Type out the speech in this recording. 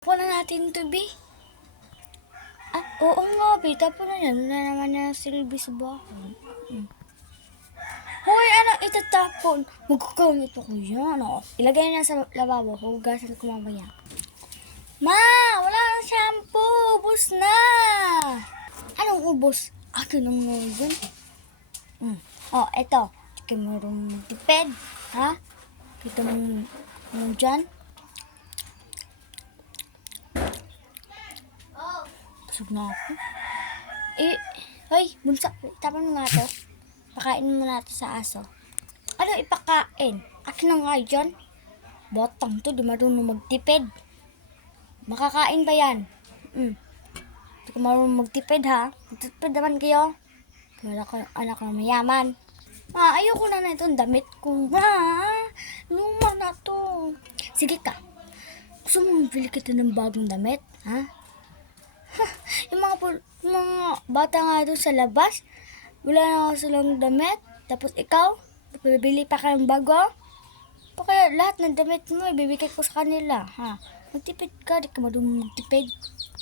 Tapon na natin to, Bi. Oo nga, Bi. Tapon na yan. Wala naman na silbi sa bahay. Hoy, anong itatapon? Magkakamit ako yan. Ilagay na sa lababo. Hugasan ko mamaya. Ma! Wala na shampoo! Ubus na! Anong ubos? Akin ang mo yun. Eto. Kita mo rin magtipid. Ha? Kita mo dyan. Busog na ako. Hoy, bunsa. Tapon mo nga to. Pakain mo na to sa aso. Ano ipakain? Akin na nga dyan. Botang to, di marunong magtipid. Makakain ba yan? Di ko marunong magtipid, ha? Magtipid naman kayo. Wala ko anak na mayaman. Ayoko na itong damit ko. Luma na to. Sige ka. Gusto mo bili kita ng bagong damit? Ha? Yung mga bata nga doon sa labas, wala na silang damit. Tapos ikaw, bibili pa ka ng bago. O kaya lahat ng damit mo, ibibigay ko sa kanila. Ha? Magtipid ka, di ka marunong magtipid.